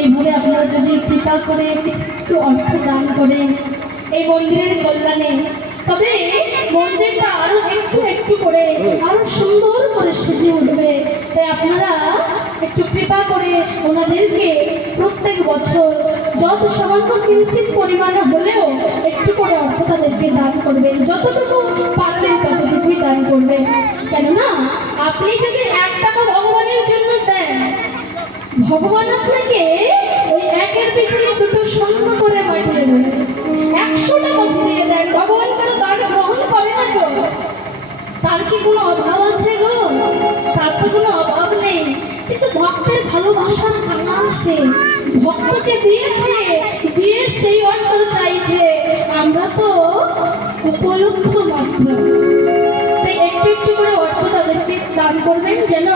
এইভাবে আপনারা যদি কৃপা করে কিছু কিছু অর্থ দান করেন এই মন্দিরের কল্যাণে, তবে মন্দিরটা আরো একটু একটু করে আরো সুন্দর করে সেজে উঠবে। তাই আপনারা একটু কৃপা করে ওনাদেরকে প্রত্যেক বছর যত সামান্য কিঞ্চিত পরিমাণে হলেও একটু করে অর্থ তাদেরকে দান করবেন, যতটুকু পারবেন ততটুকুই দান করবেন। কেননা আপনি যদি 1 টাকা ভগবানের জন্য দেন, ভগবান আপনাকে ওই একের পিছনে 2টো স্বর্ণ করে পাঠিয়ে দেবে। 100 টাকা ফিরিয়ে দেন, ভগবান কারো দান গ্রহণ করে না গো। তার কি কোনো অভাব আছে গো? তার তো কোনো অভাব নেই, কিন্তু ভক্তের ভালোবাসার কান্না আসে, ভক্তকে দিয়েছে, দিয়ে সেই অর্থ চাইছে, আমরা তো উপলক্ষ মাত্র। তাই একটু একটু করে অর্থ তাদেরকে দান করবেন, যেন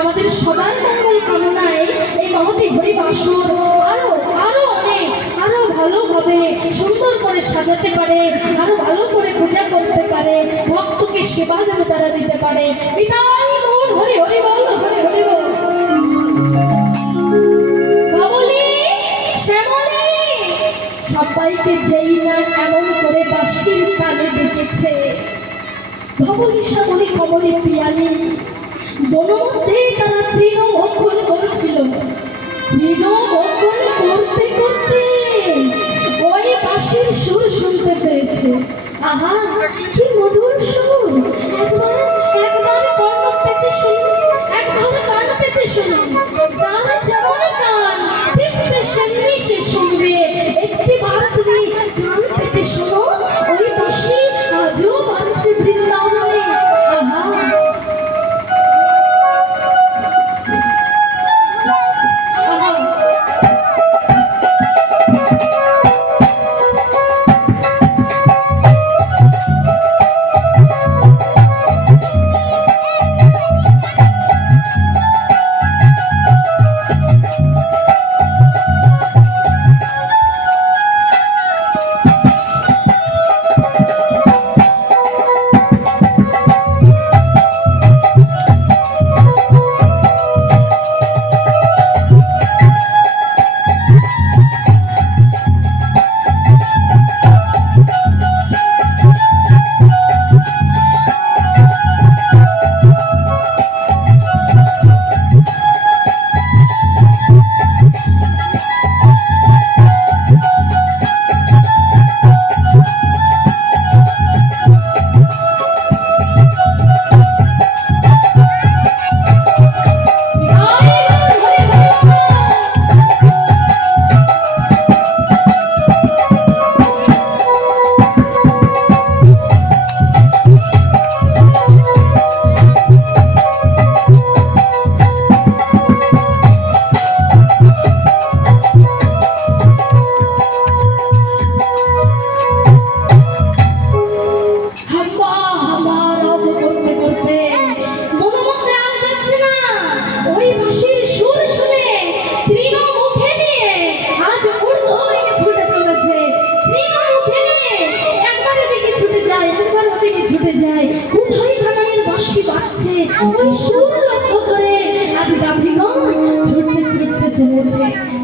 আমাদের সবার মঙ্গল কামনায় এই মহতি হরিবাসর আরো আরো অনেক আরো ভালোভাবে সুন্দর করে সাজাতে পারে, আরো ভালো করে পূজা করতে পারে, ভক্তকে সেবা যেন তারা দিতে পারে। নিতাই গৌর হরি হরি বল, হরি হরি বল। ধবলি শ্যামলি সবাইকে যেই না এমন করে বাঁশির কানে ডেকেছে, ধবলি শ্যামলি কমলি পিয়ালি বনমধ্যে তারা তৃণমঙ্গল করছিল। তৃণমঙ্গল করতে করতে ওই বাঁশির সুর শুনতে পেয়েছে। আহা কি মধুর সুর! একবার একবার কর্ণ পেতে শুনুন, একবার কান পেতে শুনুন, যার যেমন কান ঠিক সেমনি সে শুনবে। একটিবার তুমি কান পেতে শোনো, ওই বাঁশি আজও বাজছে বৃন্দাবনে। আহা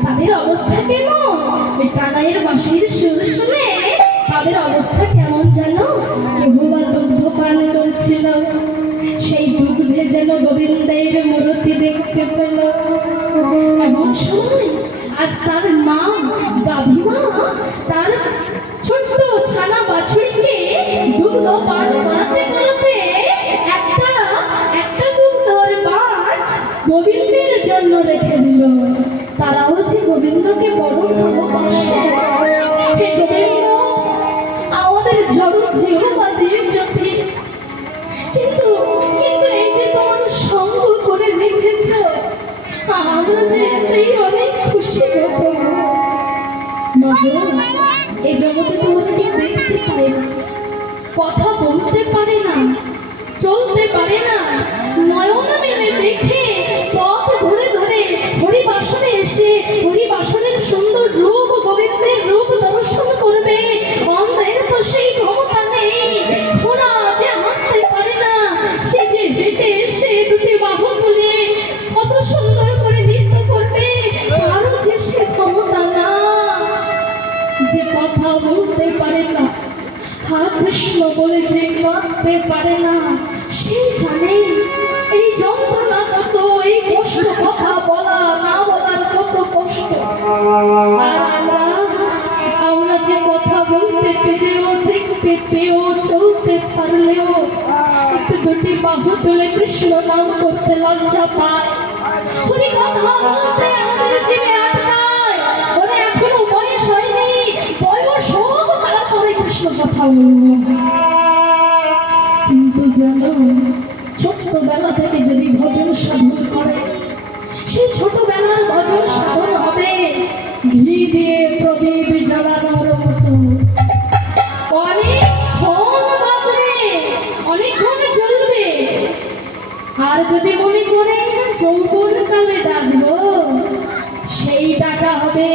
তাদের অবস্থা কেমন? ওই কানাইয়ের বাঁশির সুর শুনে তাদের অবস্থা কেমন জানো? কেহুবা দুগ্ধ পান করছিল, সেই দুগ্ধে যেন গোবিন্দের মূর্তি দেখতে পেল। এমন সময় আজ তার মা গাভীমা তার ছোট্ট ছানা বাছুরিকে দুগ্ধ পান করাতে করাতে একটা দুগ্ধর পান গোবিন্দের জন্য রেখে দিল। তারাও যে গোবিন্দকে বড় ভালোবাসে। গোবিন্দ আমাদের জড় জীবন দিয়েছে, কিন্তু এই যে তোমার সঙ্গ করে রেখেছ, আমরা যে এতেই অনেক খুশি হব। এই জগতে তোমাকে দেখতে পারে না, কথা বলতে পারে না, চলতে পারে না, নয়ন মেলে দেখে পথ ধরে ধরে হরিবাসনে এসে হরিবাসনের সুন্দর রূপ গোবিন্দের রূপ দর্শন করবে। অন্ধের তো সেই ক্ষমতা নেই, ঘোড়া যে হাঁটতে পারে না, সে যে হেঁটে এসে দুটি বাহু তুলে কত সুন্দর করে নৃত্য করবে, তারও যে পারে না, সে জানে এই যন্ত্রণা কত, এই কষ্ট, কথা বলা না বলার কত কষ্ট। আর আমরা যে কথা বলতে পেরেও, দেখতে পেয়েও, চলতে পারলেও একটু দুটি বাহু তুলে কৃষ্ণ নাম করতে লজ্জা পায়। ওরে কথা বলতে আমাদের জিভে আটকায়। ওরে এখনো বয়স হয়নি, বয়স হোক তারপরে কৃষ্ণ কথা বলবো। কিন্তু জানো, ছোটবেলা থেকে যদি ভজন সাধন করে, সেই ছোটবেলার ভজন সাধন হবে ঘি দিয়ে প্রদীপ জ্বালানোর মতো। অনেকক্ষণ বাজবে, অনেকক্ষণ চলবে। আর যদি মনে করে যৌবন কালে ডাকবো, সেই ডাকা হবে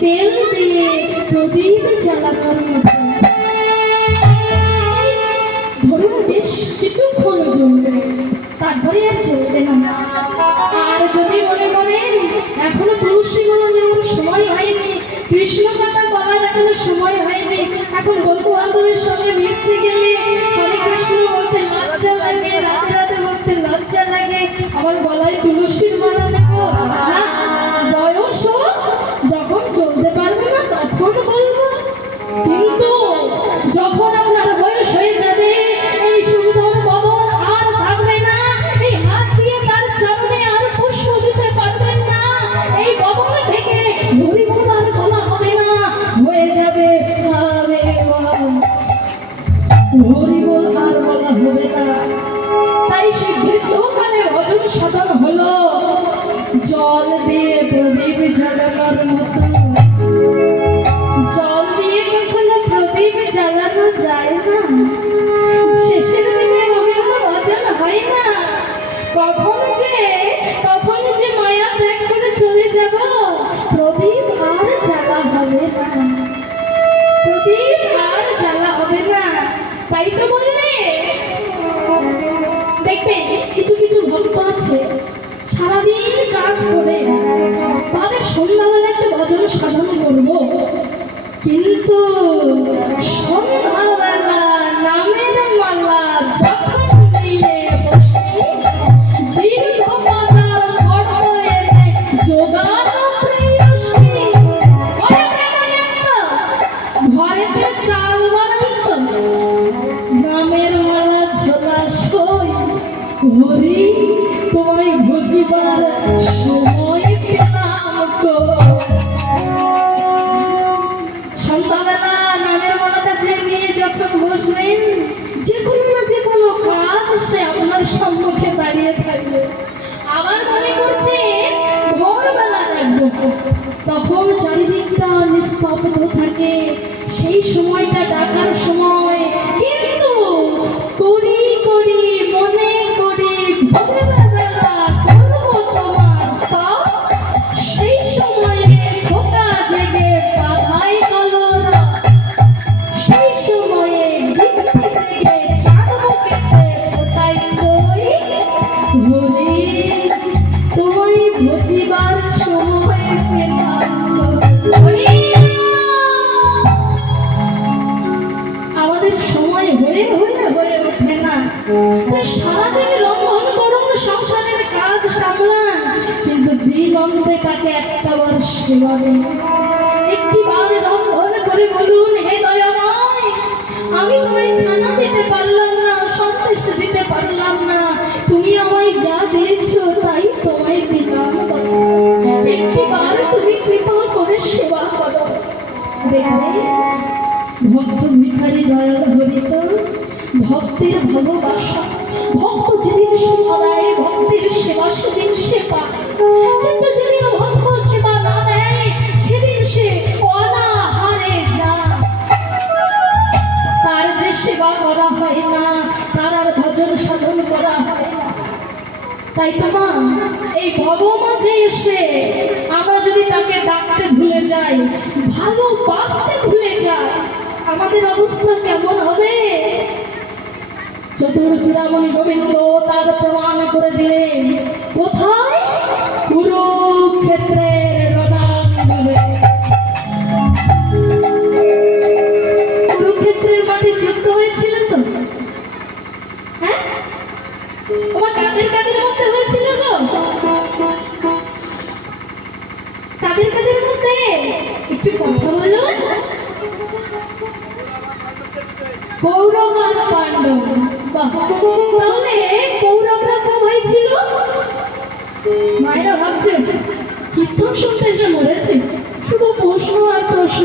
তেল দিয়ে প্রদীপ জ্বালানোর মতো। ধরুন বেশ কিছুক্ষণ চলবে, তারপরে আর চলবে না। আর যদি মনে করেন এখনো তুলসী মালা নেওয়ার সময় হয়নি, কৃষ্ণ কথা বলার এখনো সময় হয়নি, এখন বন্ধু বান্ধবের সঙ্গে মিশতে গেলে হরে কৃষ্ণ বলতে লজ্জা লাগে, রাতে রাতে বলতে লজ্জা লাগে, আমার গলায় তুলসীর মালা নেবো না, বয়স হোক, যখন চলতে পারবো না তখন বলবো। কিন্তু যখন আপনার বয়স হয়ে যাবে, এই সুন্দর বদন আর থাকবে না, এই হাত দিয়ে তার সামনে আর পুষ্প দিতে পারবেন না, এই বদন থেকে হরি বল আর বলা হবে না, হয়ে যাবে হরি বল আর বলা হবে না। তাই সেই বৃদ্ধকালে ভজন সাধন হলো জল দিয়ে প্রদীপ জ্বালানোর মতো। জল দিয়ে কখনো প্রদীপ জ্বালানো যায় না, শেষের দিকে গোবিন্দ ভজন হয় না। কখন যে মায়া ত্যাগ করে চলে যাব, প্রদীপ আর জ্বালা হবে না, প্রদীপ আর জ্বালা হবে না। তাই তো বললে দেখবে কিছু কিছু ভক্ত আছে সারাদিন কাজ করে ভাবে সন্ধ্যাবেলা একটা ভজন সাধন করবো, কিন্তু সন্ধ্যাবেলা নামের মালা যখন নিয়ে বসে দীর্ঘ পাতার ফটো এনে জোগানো প্রেয়সী। ঘরেতে চাল বানাইত, নামের মালা ঝোলা সই, হরি তোমায় বুঝিবার সময় পেলাম গো। সন্ধ্যাবেলা নামের মালাটা যে নিয়ে যখন বসলেন, যে কোনো কাজ সে আপনার সম্মুখে দাঁড়িয়ে থাকবে। আবার মনে করছে ভোরবেলা ডাকবো, তখন চারিদিকটা নিস্তব্ধ থাকে, সেই সময়টা ডাকার সময়। কিন্তু করি করি মনে করি ভোরবেলা করবো তোমার সব, সেই সময়ে খোকা জেগে বাধাই কলরা, সেই সময়ে দিকটি জেগে চাঁদমো কেটে ফোটাই কই, হরি তোমায় বুঝিবার সময় পেলাম। আমাদের সময় হয়ে ওঠে না। সারাদিন লঙ্ঘন করুন, সংসারের কাজ সামলান, কিন্তু দিন অন্তে তাকে একটাবার সেবা দেন। একটিবার লঙ্ঘন করে বলুন, হে দয়াময়, আমি তোমায় ছানা দিতে পারলাম না, সন্দেশ দিতে পারলাম না, তুমি আমায় যা দিয়েছো তাই তোমায় দিলাম, একটিবার তুমি কৃপা করে সেবা করো। দেখবে ভক্ত ভিখারি দয়াল হরিত, ভক্তের ভালোবাসা, ভক্ত যেদিন সেবা দেয়, ভক্তের সেবা সেদিন সে পায়। কিন্তু যেদিন ভক্ত সেবা না দেয়, সেদিন সে অনাহারে যায়। তার যে সেবা করা হয় না, তার আর ভজন সাধন করা হয় না। তাই তো মা, এই ভব মাঝে এসে আমরা যদি তাকে ডাকতে ভুলে যাই, ভালোবাসতে ভুলে যাই, আমাদের অবস্থা কেমন হবে? চতুর্চূড়ামণি গোবিন্দ তার প্রমাণ করে দিলেন কোথায়? কুরুক্ষেত্রের রণাঙ্গনে। কুরুক্ষেত্রের মাঠে যুদ্ধ হয়েছিল তো, কথা বলো। কৌরব আর পাণ্ডব, বাহ, তাহলে কৌরবরা কম হয়েছিল? মায়েরা ভাবছে কীর্তন শুনতে এসে মরেছে, শুধু প্রশ্ন আর প্রশ্ন।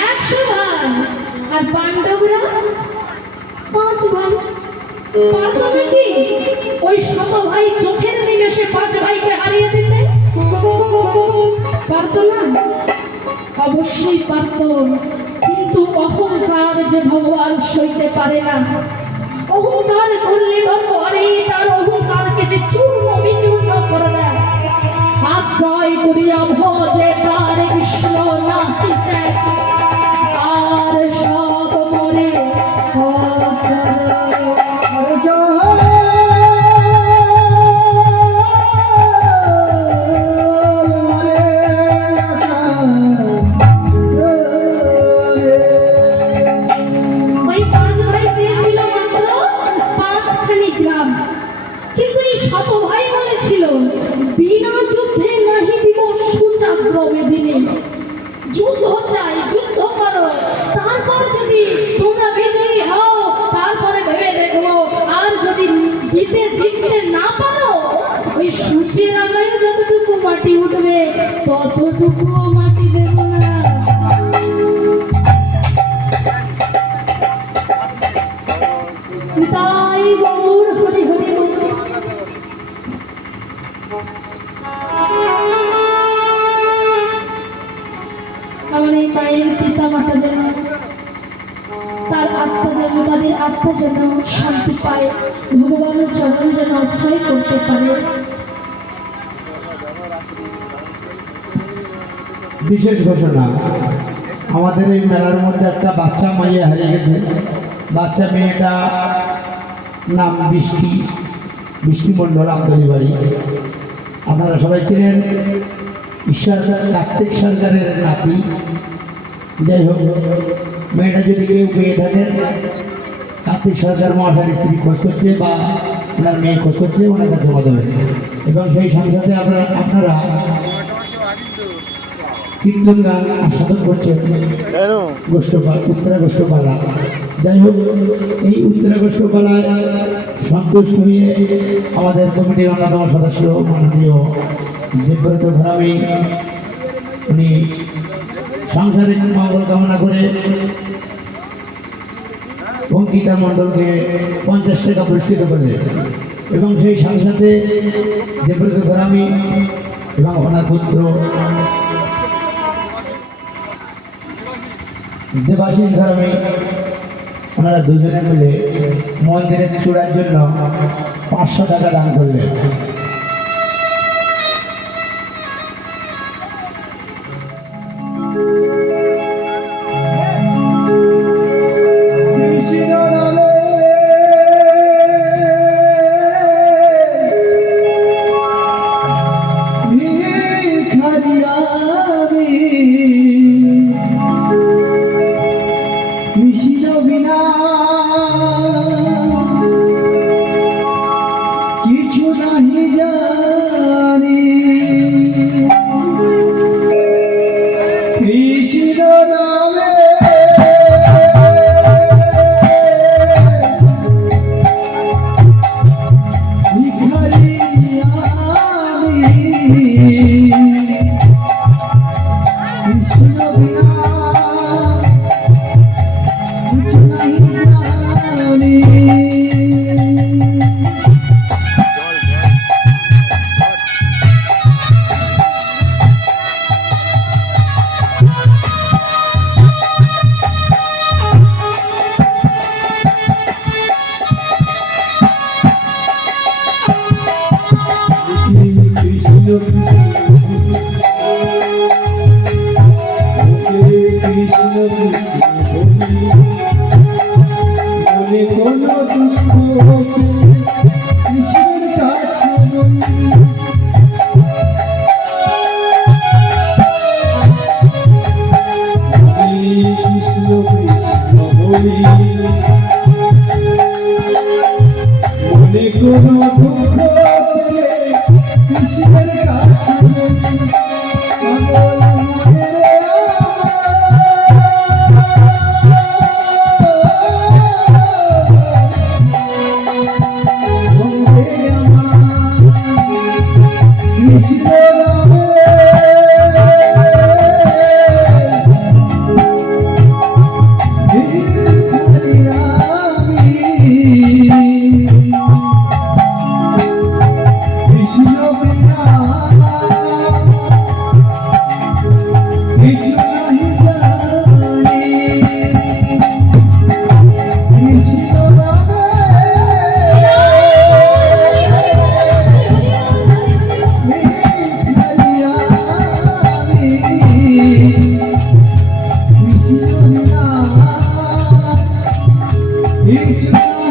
100 ভাই, আর পাণ্ডবরা 5 ভাই। পারতো নাকি ওই 100 ভাই চোখের নিমেষে 5 ভাইকে হারিয়ে দিতে? পারতো না? অবশ্যই পারতো, কিন্তু অহংকার যে ভগবান সইতে পারে না। অহংকার করলে দরকারে তার অহংকারকে যে চূর্ণ বিচূর্ণ করে দেয়। আশ্রয় করিয়া ভজে তার কৃষ্ণ নাচিতে, আর সব মরে যুদ্ধ চাই, যুদ্ধ করো, তারপর যদি তোমরা বিজয়ী হও তারপরে ভেবে দেখবো। আর যদি জিততে না পারো, ওই সূর্যের আগায় যতটুকু মাটি উঠবে ততটুকুও মাটি দেব না। তাই গৌর হরি হরি বল। আমার এই মায়ের পিতা মাতা যেন, তার আত্মা যেন, তাদের আত্মা যেন শান্তি পায়, ভগবানের চরণ যেন আশ্রয় করতে পারে। বিশেষ ঘোষণা, আমাদের এই মেলার মধ্যে একটা বাচ্চা মাইয়া হারিয়ে গেছে। বাচ্চা মেয়েটা নাম বৃষ্টি মণ্ডল, আমদনি বাড়ি। আপনারা সবাই চিনেন, ঈশ্বর কার্তিক সরকারের নাতি। যাই হোক, মেয়েটা যদি কেউ পেয়ে থাকেন, কার্তিক সরকার মহাশয়ের স্ত্রী খোঁজ করছে বা ওনার মেয়ে খোঁজ করছে, ওনার কাছে জমা দেবেন। এবং সেই সংসারে আপনারা কীর্তন গান আস্বাদন করছেন উত্তরা গোষ্ঠপালা। যাই হোক, এই উত্তরা গোষ্ঠপালায় সন্তুষ্ট হয়ে আমাদের কমিটির অন্যতম সদস্য মাননীয় দেবব্রত ঘরামি, উনি সাংসারিক মঙ্গল কামনা করে অঙ্কিতা মণ্ডলকে 50 টাকা পুরস্কৃত করলেন। এবং সেই সাথে দেবব্রত ঘরামি এবং ওনার পুত্র দেবাশিস ঘরামি, ওনারা দুজনে মিলে মন্দিরের চূড়ার জন্য 500 টাকা দান করলেন। Krishna কৃষ্ণ